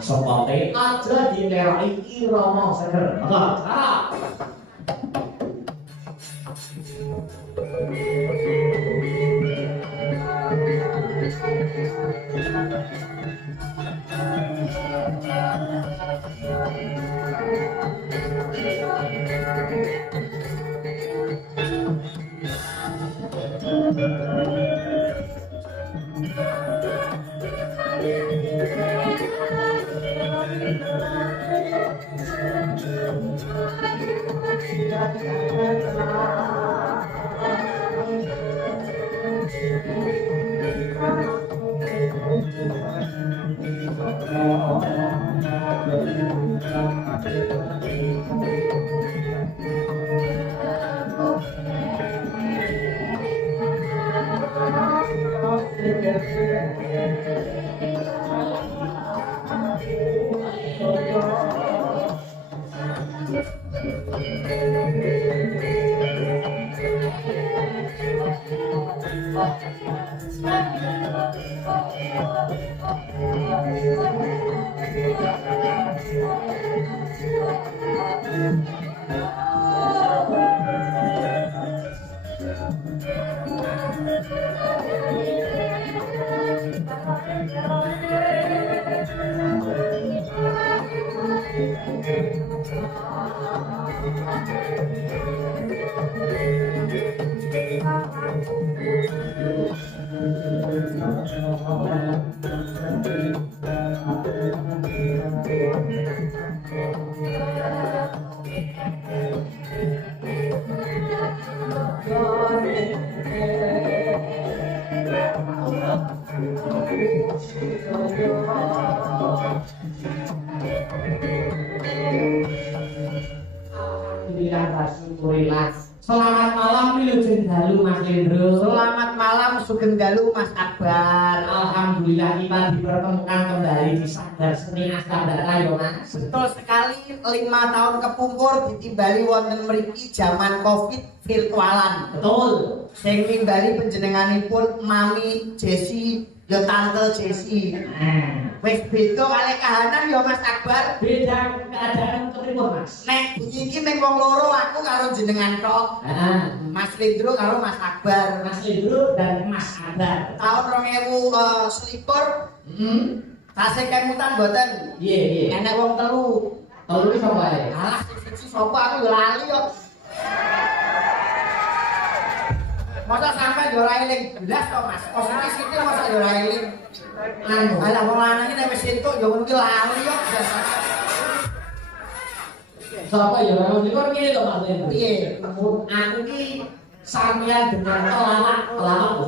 sopote aja dilerai irama seger. Maka selamat malam Wilujeng Dalu Mas Lendro. Selamat malam Sugeng Dalu Mas Akbar. Alhamdulillah kita dipertemukan kembali di Sadar Seni Astagara ya Mas. Betul sekali, 5 tahun kepungkur ditimbali wonten mriki zaman Covid virtualan. Betul. Sing nimbali panjenenganipun Mami Jesi ya Tante Jesi. Wis beda kalih kahanan ya Mas Akbar. Beda keadaan kepripun Mas? Nek bunyi iki mung wong loro aku karo jenengan tok. Mas Lendro karo Mas Akbar. Mas Lendro dan Mas Akbar. Tahun 2021 tasih kemutan mboten. Iya. Enek wong telu. Telu iki sapa ae? Alah, siji sapa aku yo lali kok. Masa sampai yo ora eling belas kok Mas. Posisi sithik masa yo ora eling. Alah wong lanang iki nek wis entuk yo ngono ki lali kok. Sapa ya ora niku ngene to Mas Lendro. Piye? Aku ki sampeyan dengan pelawak.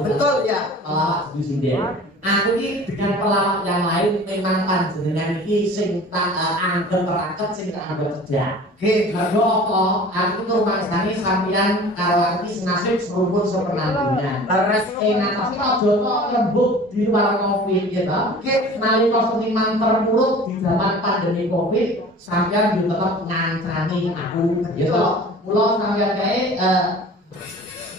Betul ya. Pelawak di sini. Aku ki dengan pelawak yang lain memang panjenengan iki sing tak anggap raket sing tak anggap kerja. Nggih, Mergo apa? Aku tur mangsane sampeyan karo aku iki senasib serumpun sepenanggungan. leres Enak tapi aja kok lembut di luar Covid ya ta. nggih. Nalika seniman terpuruk di zaman pandemi Covid, sampeyan yo tetep ngancani aku ya ta. Mula sampeyan kae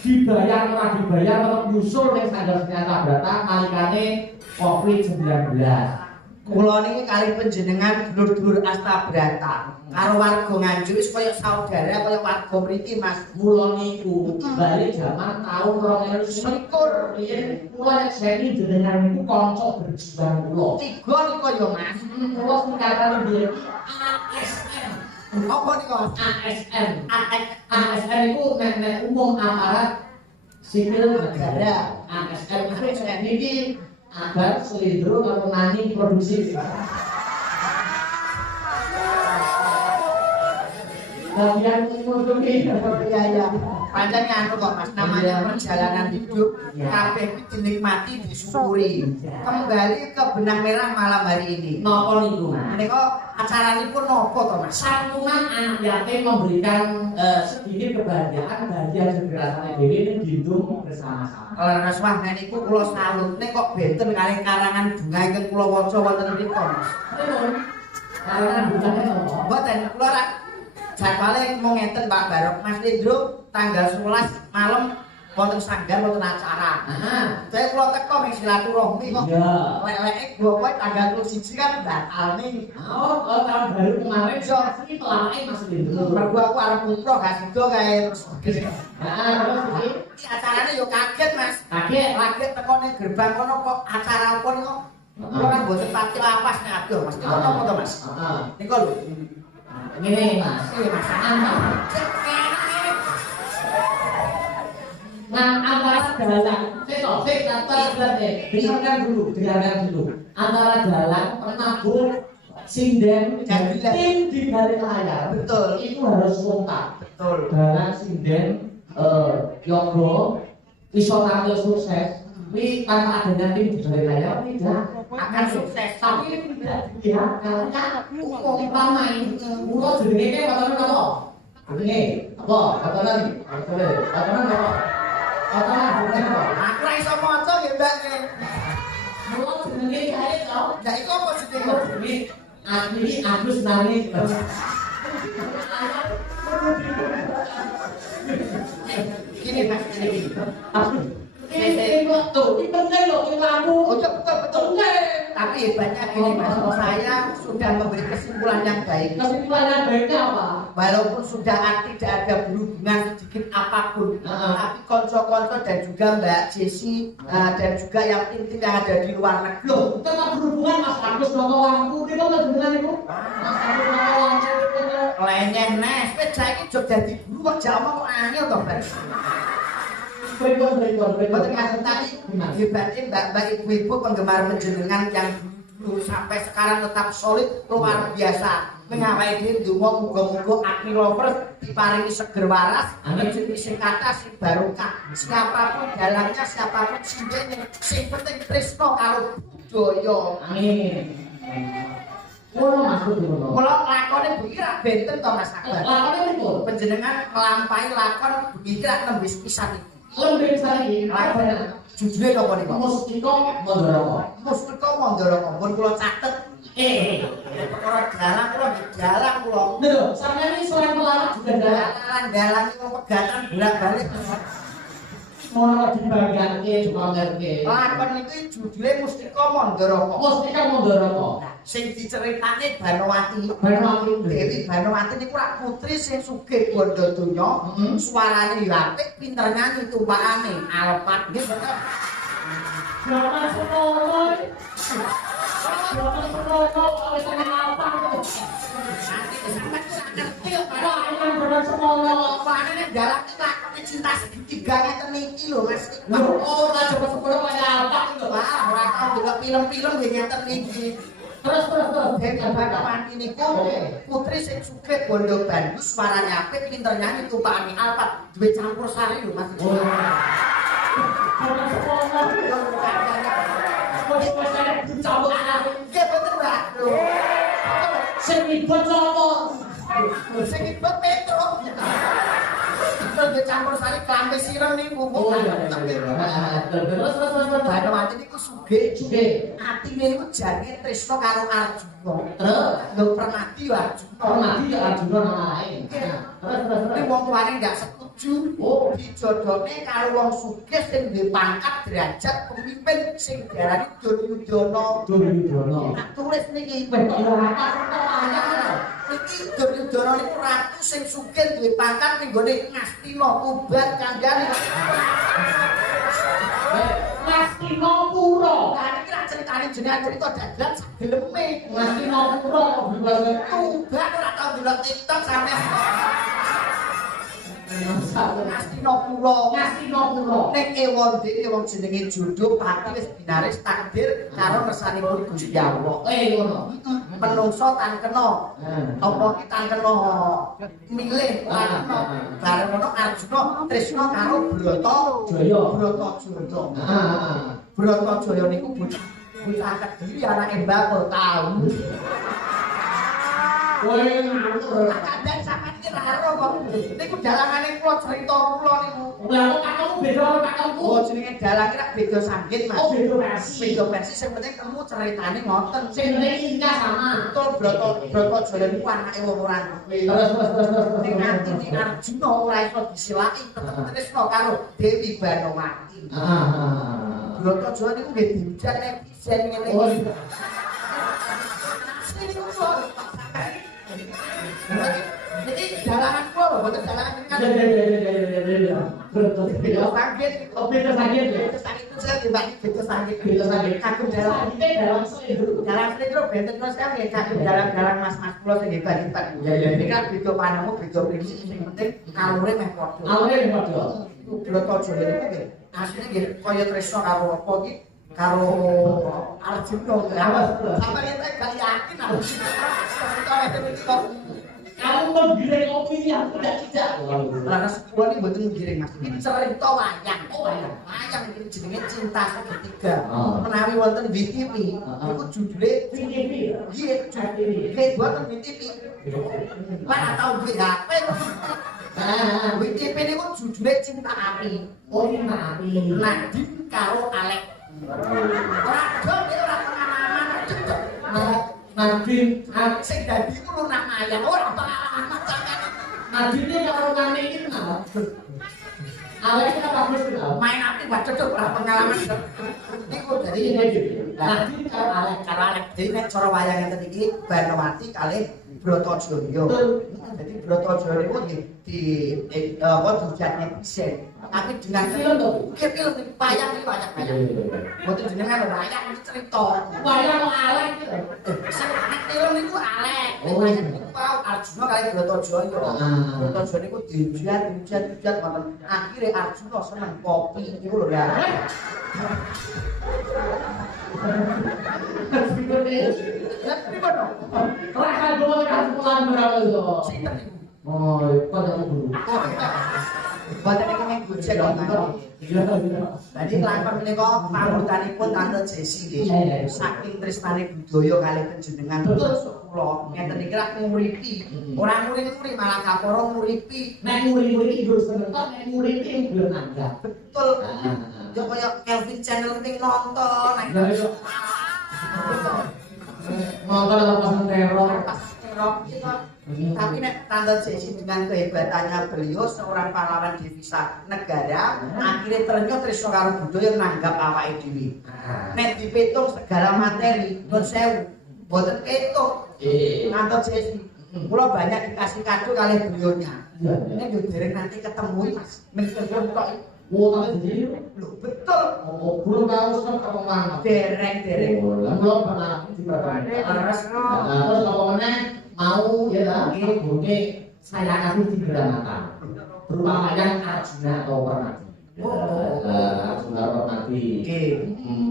dibayar ora dibayar tetep nyusul ning Sadar Seni Astagara nalikane Covid-19. Kula niki kali panjenengan dulur-dulur Astabrata. Karo warga Nganjuk wis kaya saudara kaya warga mriki Mas. Mula niku bali jaman taun 2021 riyen kula nek seni jenengan niku kanca berjuang kula. Tiga niku ya Mas. Kula singkatan biyen ASN. Apa niku? ASN. ASN iku nek umum aparat sipil negara. ASN iki agar Selendro karo Nani produksi. Bagian ngutungi Iya. Pancen nganu kok Mas, namanya perjalanan hidup kabeh iki dinikmati disyukuri. Kembali ke benang merah malam hari ini. napa niku Mas? Menika acaranipun napa to Mas? Santunan anak yatim memberikan sedikit kebahagiaan bahagia segera dewi ini gendung bersama-sama. Leres wah niku kula salut. Nek kok benten kalih karangan bunga ingkang kula waca wonten mriku Mas. Karena bukannya apa? Mboten kula ra jadwale mung ngenten Pak Barok. Mas Lendro tanggal 11 malam wonten sanggar wonten acara. Heeh. Saya kula teko ning silaturahmi kok. Iya. Lek-leke gua kowe tanggal 21 kan batal ning. Oh, tahun baru kemarin yo asli pelawake Mas Windu. Mergo aku arep umroh gak sido kae terus. Heeh, terus iki Iki acarane yo kaget Mas. kaget. Kaget teko ning gerbang kono kok acara apa nih kok. Ora mboten pati lapas nek aduh Mas. Niku napa to Mas? Heeh. Niku lho. Ngene Mas. Iki Mas. Nah, antara dalang, dengarkan dulu. Antara dalang, penabur, sinden, dan tim di balik layar, Betul. itu harus lengkap. Betul. Dalang, sinden, yogo, iso tampil sukses. Ini tanpa adanya tim di balik layar tidak Akan sukses. Tapi tidak dilihat karena umum ramai. Mula jenenge katonan apa? Ini apa? Katonan apa? Aku ra iso maca ya Mbak. Mula jenenge kae to. Lah iku apa jenenge? Ini Agus nani. Gini Mas, gini. Ini tuh, ini penting loh, ini lagu. Oh, betul. Tapi hebatnya gini Mas, saya sudah memberi kesimpulan yang baik. Kesimpulan yang baiknya apa? Walaupun sudah tidak ada berhubungan sedikit apapun, tapi konco-konco dan juga Mbak Jessi dan juga yang intim yang ada di luar negeri. Loh, tetap berhubungan Mas Agus noto lampu, kita ada hubungan itu? Mas Agus noto lampu. Lenyeng nes, sepeda ini jog dadi guru kok jaman kok angel toh Mas. Berikut. Betul ngasih tadi hebatnya mbak-mbak ibu-ibu penggemar menjenengan yang dulu sampai sekarang tetap solid luar biasa. Mengawai diri dungo muga-muga Agni Lovers diparingi seger waras, rezeki sing kathah sing barokah. Siapapun dalangnya, siapapun sindene, sing penting tresno karo budaya. Amin. Ngono Mas Kudu. Kula lakone bengi ra benten to Mas Akbar. Lakone pripun? Panjenengan nglampahi lakon bengi ra nembis pisan iki. Lebih sekali, Lakon judule napa niku? Mustika Mandoroko. Mustika Mandoroko. Mun kula catet perkara dalang kula nggih dalang kula. Lho, sampeyan ini selain pelawak juga dalang. Dalang wong pegatan bolak-balik. Mau dibagake juga ngerti. Lakon iki judule Mustika Mandoroko. Mustika Mandoroko. Sing diceritake Banowati. Banowati. Dewi Banowati niku rak putri sing sugih bondo donya, suarane yo apik, pinter nyanyi tumpakane alpat nggih bener. Jangan sekolah. Jangan sekolah oleh tangan alpat. Ngerti kok Wah, ini bener sekolah. Panene dalang iki lakone cinta segitiga ngeten iki lho Mas. Oh, ora coba sekolah kaya alpat lho. Wah, ora tau delok film-film nggih ngeten iki. Terus. Dewi Banowati niku putri sing sugih bondo bandu, suarane apik, pinter nyanyi tumpakane alpat, duwe campur sari lho Mas. Jangan sekolah. Wes ada dicampur anak. Nggih bener, Mbak. Sing ribet sapa? Sing ibet Petro. Duwe campur sari klambe sireng niku. Terus. Banowati niku sugih. Sugih. Atine niku jange tresno karo Arjuna. Terus. Lho Pranadi yo Arjuna. Pranadi ya Arjuna nama lain. Terus. Tapi wong tuane ndak setuju. Oh. Dijodone karo wong sugih sing duwe pangkat derajat pemimpin sing diarani Duryudana. Duryudana. Tak tulis niki. Wes kok ora apa Iki Duryudana niku ratu sing sugih duwe pangkat ning gone Ngastina Kubat Kanjani. Ngastina Pura. Kan iki ra critane jenengan cerita dagelan sageleme. Ngastina Pura Kubat ora tau delok TikTok sampe. Ngastina Pura. Ning ewon dhewe wong jenenge jodoh pati wis binaris takdir karo kersanipun Gusti Allah. Ngono. Menungso tan kena. Apa ki tan kena milih lan bareng ngono Arjuna tresna karo Jaya. Bratajaya. Bratajaya niku bocah Kediri anake Mbak Tahu. Kadang sampeyan iki ra ero kok. Niku dalangane kula cerita kula niku. Lah kok kakakmu beda karo kakakku? Oh jenenge dalange rak beda sanggit Mas. Oh beda versi. Beda versi sing penting kamu ceritane ngoten. Sing penting intinya sama. Betul Broto Jolen ku anake wong ora duwe. Terus. Ning atine Arjuna ora iso disilaki tetep tresno karo Dewi Banowati. Broto Jolen niku nggih diujan netizen ngene iki. Jadi jalanan gua loh, bukan jalanan ini kan. Betul. Sakit. Oh, beda sakit ya. Sakit itu saya dibagi beda sakit. Beda sakit. Kagum dalam. Dalam selingkuh. Dalam selingkuh beda terus kan ya kagum dalam mas-mas pulau sing hebat-hebat. Ini kan beda panamu, beda prinsip sing penting kalore meh padha. Kalore meh padha. Broto Jolen iku nggih. Asline nggih kaya tresno karo apa iki? Karo Arjuna. Sampai kita gak yakin aku. Kamu menggiring opini aku tidak. Karena sekolah ini betul menggiring mas. Ini cerita wayang. Wayang ini jenenge Cinta Segitiga. Menawi wonten WTV. Itu judulnya WTV. Iya, judulnya buatan WTV. Mana tahu gue HP. WTV ini kan judulnya Cinta Api. Oh, Cinta Api. Nadine karo Alek. Orang jauh dia orang pengalaman. Nadine sing dadi iku lunak mayang ora pengalaman sampeyan. Nadine karo ngene iki kenal. Awake kita bagus kenal. Main api gak cocok ora pengalaman. Iku dadi Nadine karo Alek. Dadi nek cara wayang ngeten iki Banowati kalih Brotojoyo. Jadi Brotojoyo niku di dihujat netizen. Tapi dengan film film wayang iki wayang. Mboten jenengan wayang iki cerita. Wayang Alek. Sing film niku Alek. Wayang niku Arjuna kali Brotojoyo. Brotojoyo niku dihujat wonten. Akhire Arjuna seneng kopi niku lho ya. Rakan dua pulang berapa itu? Oh, pada guru. Badan iki mek gojek kok. Dadi lakon menika pambutanipun Tante Jesi nggih. Saking tresnane budaya kalih panjenengan terus kula ngeten iki rak nguripi. Ora nguri-nguri malah kaporo nguripi. Nek nguri-nguri iki sebentar nek nguripi belum nanggap. Betul. Yo kaya Kelvin channel ning nonton. Nonton lepasan teror. Tapi nek Tante Jesi dengan kehebatannya beliau seorang pahlawan devisa negara, akhirnya ternyata tresno karo budaya nanggap awake dhewe. Nek dipitung segala materi, nun sewu, mboten ketok. Tante Jesi, kula banyak dikasih kado kali beliaunya. Nek yo dereng nanti ketemu Mas, ning telepon tok. Oh, Tante Jesi. Lho, betul. Oh, belum tahu sampe kemana. Dereng. Belum pernah dipercaya. Terus apa meneh? Mau ya lah, ini bukti saya kasih 3 mata berupa wayang Arjuna atau Permati. Arjuna Permati. Oke,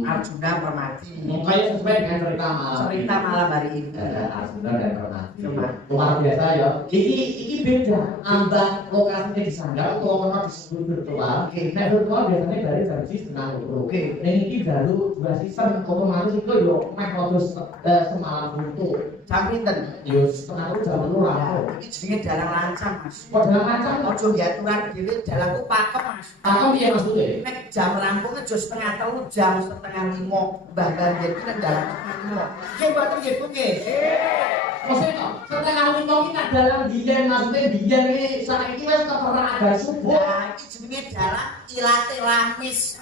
Arjuna Permati. Kayak sesuai dengan cerita malam hari ini. Arjuna dan Permati. Luar biasa ya. Ini beda. Ambak lokasinya di Sanggar atau ono di seluruh virtual. Nah virtual biasanya dari jam 9.30. Dan ini baru 2 season otomatis itu yo meh modus semalam buntu. Jam pinten? Yo setengah jam 8 lah. Iki jenenge dalang lancang, Mas. Kok dalang lancang? Ojo diaturan dhewe dalangku pakem, Mas. Pakem piye maksudnya? Nek jam rampung aja setengah 3, jam setengah 5. Mbah Banjen iki nek dalang setengah 5. Nggih mboten nggih, Bu nggih. Maksudnya setengah 5 iki nak dalang biyen maksudnya biyen iki saiki wis keperak ada subuh. Nah, iki jenenge dalang ilate lamis.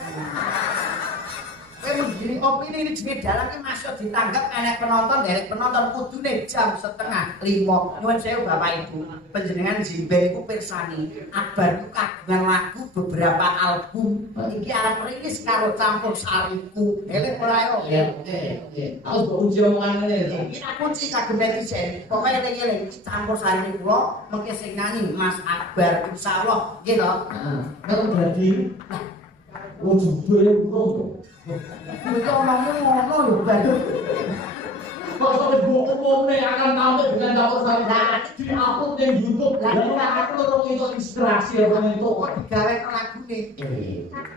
Menggiring opini ini jenenge dalang iki masuk ditanggap enek penonton, derek penonton kudune jam setengah 5. Nyuwun sewu Bapak Ibu, panjenengan Jimben iku pirsani. Akbar iku kagungan lagu beberapa album. Iki arep rilis karo Campur Sariku. Eling ora yo? Nggih. Aku mbok uji omongan ngene. Iki aku kunci kagem netizen. Pokoke eling-eling iki Campur Sari kula mengke sing nyanyi Mas Akbar insyaallah nggih to. Heeh. Nek berarti ujung urung. Itu omongmu ngono lho, Badut. Kok sampe gua umumnya akan tampil dengan Campur Sari. Nah, di-upload ning YouTube. Lah aku lho itu inspirasi apa itu. Kok digawe lagune.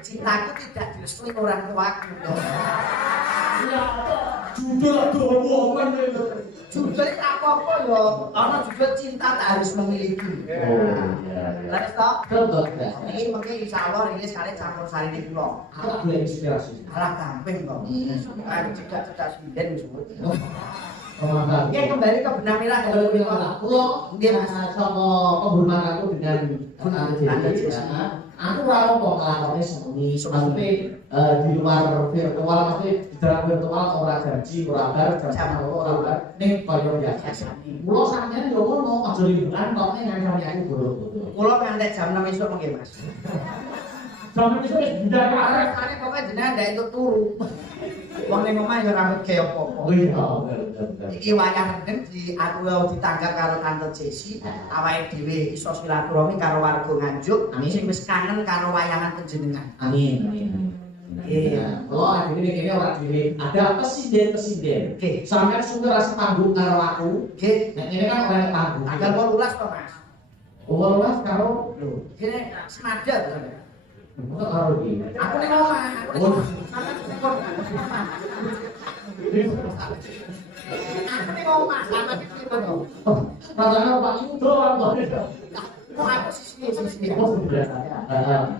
Cintaku tidak direstui orang tuaku. Ya, judul dowo men itu. Judul apa-apa ya, ana judul cinta tak harus memiliki. Oh, iya. Leres to? Betul. Ini mungkin insyaallah rilis kali Campur Sari ini kula. Aku boleh inspirasi. Alah gampang kok. Aku cedak-cedak sinden disebut. Oke, kembali ke benang merah dan Kalau kulit kita pulau dia sama penghormatanku dengan Anda Jesi. Aku ora kok nglakoni seni, maksudnya di luar virtual, maksudnya di dalam virtual ora janji, ora bar, jam ora bar, ning kaya biasa. Mulo sampeyan yo ngono, aja liburan kok ning ngancani aku boro-boro. Kulo ngantek jam 6 esuk mengke, Mas. Jam itu wis bidang arek. Arek pokoke jenengan ndak entuk turu. Wong ning omah yo ora ngerti apa-apa. Oh iya, bener. Iki wayah rendeng di aku ditanggap karo Tante Jesi, awake dhewe iso silaturahmi karo warga Nganjuk sing wis kangen karo wayangan panjenengan. Amin. Kalau ada ini orang diri ada presiden. Oke. Sampai suka rasa panggung karo aku. Oke. Nah, ini kan orang panggung. Tanggal 18 toh, Mas. 18 karo Lho, ini senada to, Mas. Masa karo iki. Aku ning omah, aku ning omah. Sampai tekon. Aku ning omah, sampai tekon to. Rasanya Pak Indro apa itu? Kok aku sisi. Oh, biasa.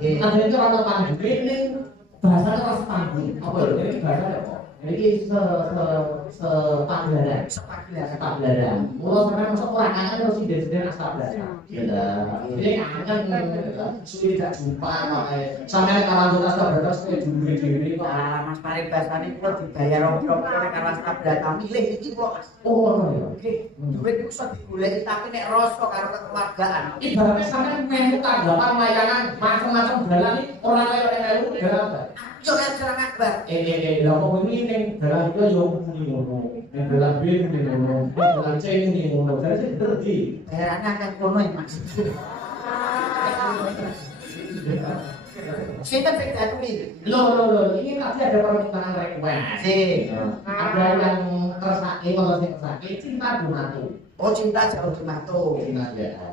Ada itu orang panggung ini bahasanya rasa panggung. Apa ya? Ini bahasa apa? Ini sepaglaran. Sepaglaran. Mulai sampai masuk orang kangen terus siden astagfirullah. Gila. Ini kangen sulit tidak jumpa sampai kalau astagfirullah terus kayak dulu kok. Mas Parik basane kula dibayar opo-opo nek karo astagfirullah milih iki kula Mas. Oh, iya. Oke. Duit iku iso digoleki tapi nek rasa karo kekeluargaan. Ibaratnya sampai melu tanggapan layangan macam-macam dalan ini orang kaya melu dalan apa? Yo nek jarang akbar. Lah kok ini ning dalan itu yo muni ngono. Ning dalan B muni ngono. Ning dalan C muni ngono. Jadi ngerti. Bayarane akan kono ya Mas. Sinten sing daturi? Loh, ini tadi ada permintaan request. Ada yang kersake, kalau yang kersake cinta Donato. Oh, cinta jauh Donato.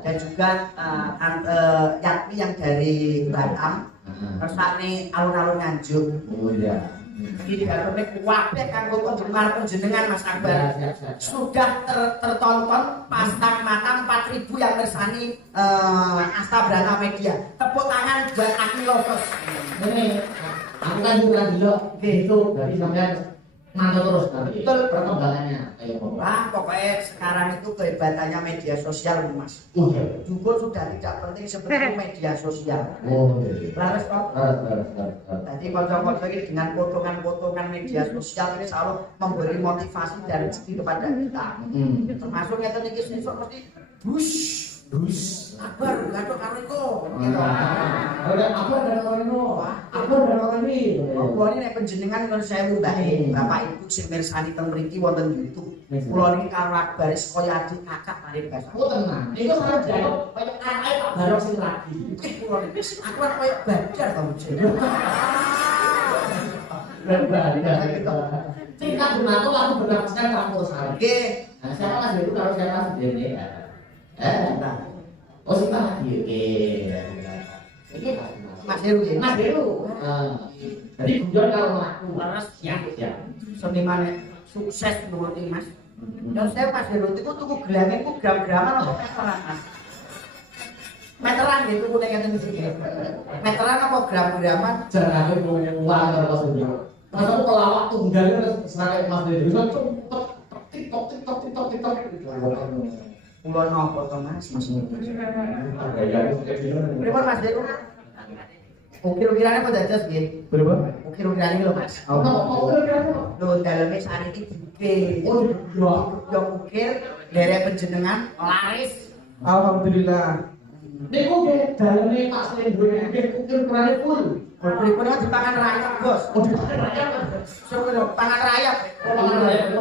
Dan juga Yakni yang dari Batam. Kersane alun-alun Nganjuk. Oh iya. Ini diaturne kuwate kanggo panjenengan Mas Akbar. Sudah tertonton pasang mata 4.000 yang mirsani Astabrata Media. Tepuk tangan buat Akni Lovers. Ini aku kan juga dulu gitu dari sampean mantau terus nanti itu perkembangannya kayak apa? Wah, pokoknya sekarang itu kehebatannya media sosial Mas. Dukun sudah tidak penting seperti media sosial. Oh iya. Laras kok. Jadi kocok-kocok ini dengan potongan-potongan media sosial ini selalu memberi motivasi dan rezeki kepada kita. Termasuk ngeten iki sesuk mesti bus kabar gaduh karo iku. Apa ada orang itu? Apa ada orang ini? Kula ini nek panjenengan nyuwun sewu Mbak, Bapak Ibu sing mirsani teng mriki wonten YouTube. Kula niki karo Akbar kaya adik kakak mari bahasa. Oh tenang. Iku saya jawab kaya anak Pak Barok sing lagi. Kula niki aku kan kaya badar to mesti. Cinta Donato lalu bernafaskan campur sari. Nggih. Nah, siapa Mas Heru kalau siapa sendiri? Oh, Sinta lagi. Oke. Ini Mas Heru ya. Mas Heru. Jadi guyon kalau aku laras siap. Seniman sukses menurut Mas. Dan saya Mas Heru itu tuku gelangan ku gram-graman apa meteran Mas? Meteran gitu ku nek ngeten iki. Meteran apa gram-graman? Jangan aku uang terus sendiri. Pas aku pelawak tunggal serangkai Mas Heru. So TikTok. Kula napa to Mas? Pripun Mas Heru? Ukir-ukirane apa dados nggih? Berapa? Ukir-ukirane lho Mas. Lho daleme saniki dike. Oh, yo ukir derek panjenengan laris. Alhamdulillah. Niku nggih daleme Pak Slendro nggih ukir-ukirane full. Pripun di pangan rayap, Bos? Oh, di rakyat. Suruh pangan rayap. Pangan rayap itu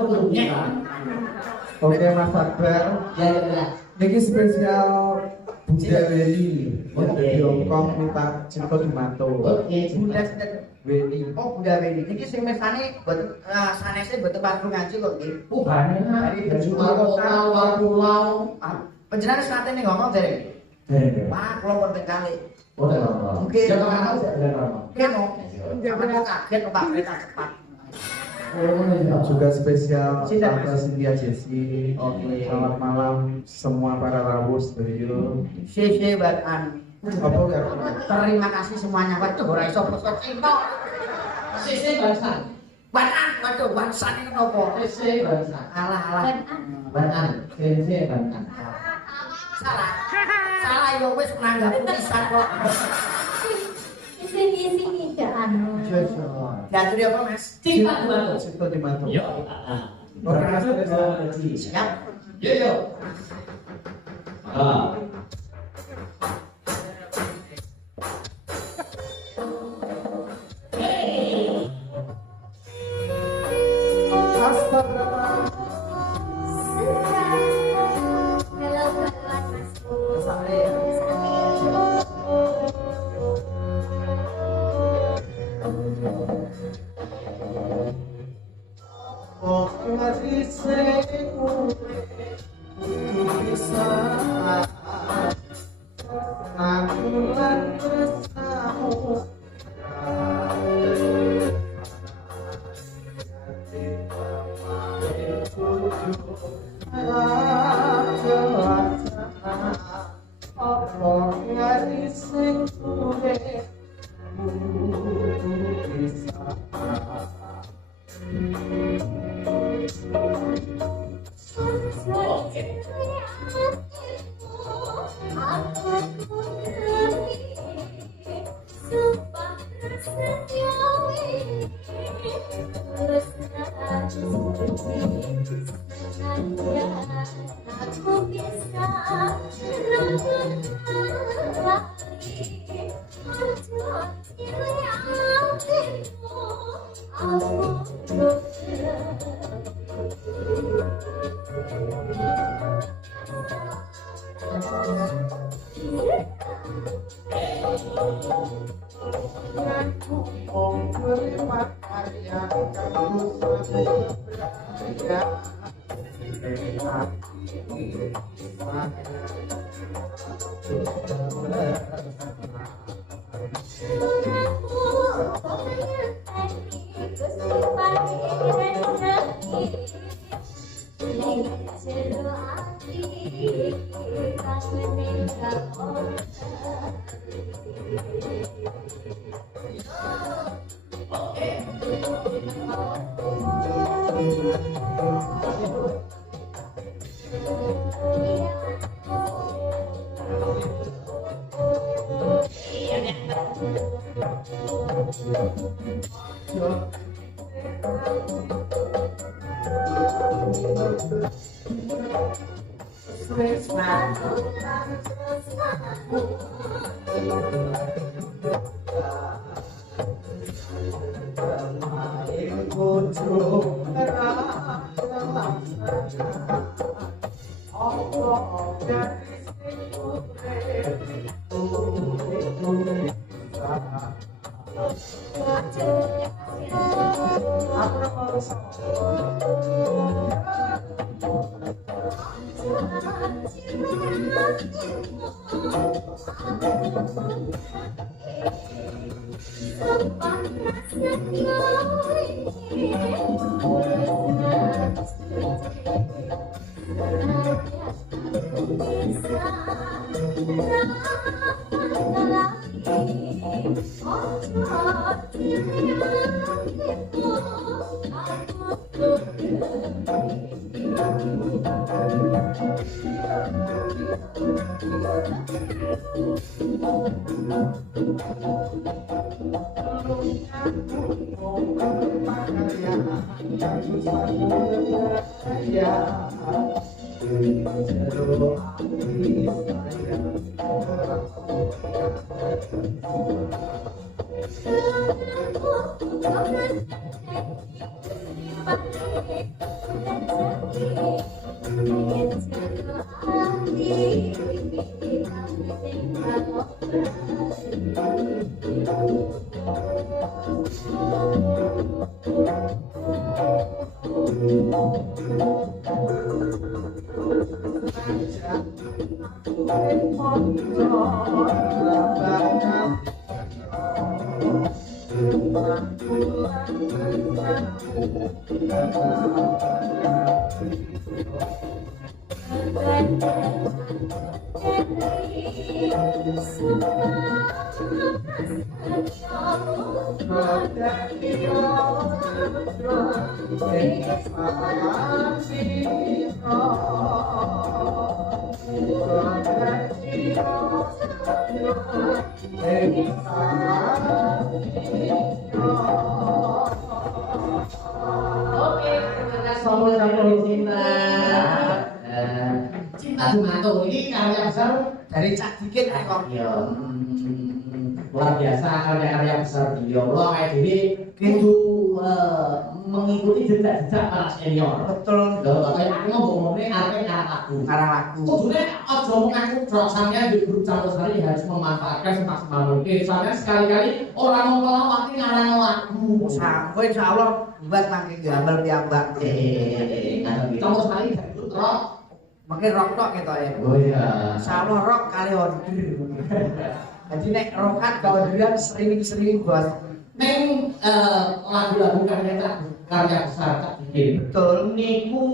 Oke Mas Akbar. ya. Niki spesial Bunda Weni. Di Hongkong minta cinta Donato. Oke, Bunda Weni. Oh, Bunda Weni. Niki sing mirsani boten sanese boten panggung ngaji kok nggih. banyak dari pulau. Panjenengan sate ning ngomong derek. Wah, kula pun kali. Oke. Jangan tahu saya Keno. Sampeyan kaget Pak kereta cepat. Juga spesial Sinta, Tante Mas. Cynthia Jesi. Oke. Selamat malam semua para rawuh studio. CC Batan. Apa karo? Terima kasih semuanya. Waduh, ora iso peso cinta. Sisi bangsa. Banan, waduh, wansan itu nopo? CC Bansan. Alah. Banan, CC Bansan. Salah. Salah ya wis nanggap pisan kok. Sini anu. Diaturi apa, Mas? Cipta Dimanto. Cipta Dimanto. Yo. Siap. Yo. Ah. Oke, sampul cinta. Cinta Sumanto ini karya besar Dari Cak Dikit kok. Iya, luar biasa karya-karya besar beliau. Lo kayak gini kudu mengikuti jejak-jejak para senior. Betul. Lho, kayak aku ngomongnya arep ngarang lagu. Ngarang lagu. Kudune aja mengaku dosannya di grup Campur Sari harus memanfaatkan semaksimal mungkin. Soalnya sekali-kali orang mau ngelawati ngarang lagu. Sampai insyaallah buat mangke gambar piyambak. Ngaten Campur Sari dari grup rock. Makin rock tok gitu ya. Oh iya. Insyaallah rock kali order. Jadi nek rokat kalau dia sering-sering bos. Neng lagu-lagu karya besar Cak Dikit. Betul. Niku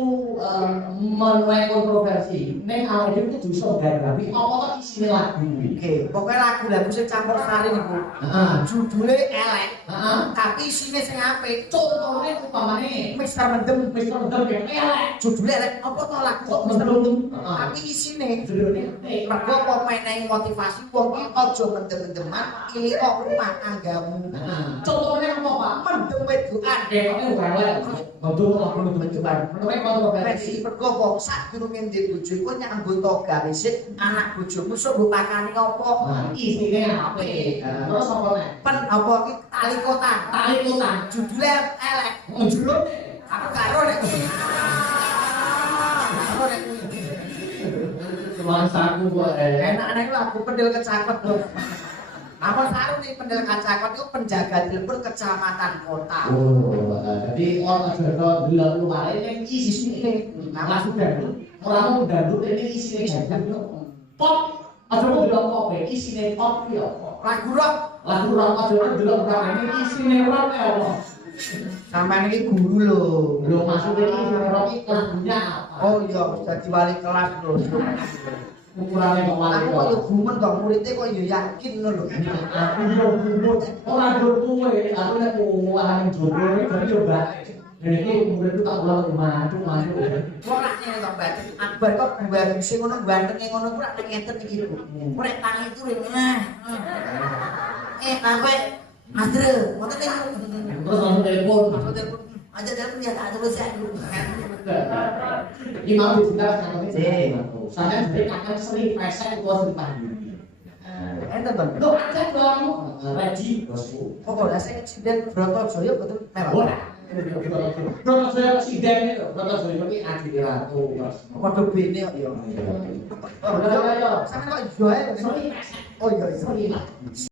menuai kontroversi. Neng awake dhewe kudu iso nggambarake apa to isine lagu. Oke, pokoknya lagu-lagu sing campur sari niku. Heeh. Judulnya elek, Heeh. tapi isinya sing apik. Contone umpamane Mister Mendem, Mister Mendem elek. judulnya elek. Apa to lagu kok Kok Mister mendem? Mendem? Heeh. Tapi isine Judulnya mergo pemenehi motivasi wong iki aja mendem-mendeman, ilira rumah tanggamu. Contohnya apa Pak? Mendem wedokan. Dekoknya bukan elek. Betul lagu menunjukkan. Menuai kontroversi. Versi mergo wong sadurunge ndek bojo iku nyambut toga risik, anak bojomu sok mbok pakani opo? Nah, isine apik. Terus apa nek? Pen apa iki tali kota. Tali utang. Judulnya elek. Judulnya Aku karo nek. Karo nek. Semansaku kok Enak-enak lagu pendel kecakot lho. Apa saru nih pendel kecakot itu penjaga telepon kecamatan kota. Oh, jadi orang jodoh delok luare ning isine. Nama sudah orang dangdut ini isine dangdut. Pop, aja kok delok pop isine pop ya. Lagu rock. Lagu rock aja kok delok rock ini isine rock ya Allah. Sampeyan iki guru lho. Lho maksudnya isine rock iki lagunya apa? Oh iya, dadi wali kelas lho. Ukurannya kok wali. Aku kok yo gumen kok muridnya kok yo yakin ngono lho. Aku yo gumun. Ora dur kuwe, aku nek wong jowo iki yo bae. Jadi ini murid itu tak ulang maju. Kok rak ngene to, Mbak? Akbar kok mbak sing ngono gantenge ngono ku rak ngeten iki lho. Nek tangi itu sampai Mastre, ngoten iki. Terus langsung telepon. Aku telepon. Aja telepon ya tak terus ya. Ini mau diceritakan sama ini. Saya jadi kakak sering pesek gua sering pagi. Enten to. Lo aja dong. Reji bosku. Pokoknya saya insiden Brotojoyo betul mewah. Ora. Kalau saya presiden itu, kalau saya ini adil ratu. Waduh bene kok ya. Oh, iya. Sampe kok yo ae. Sorry. Oh iya iya. Sorry.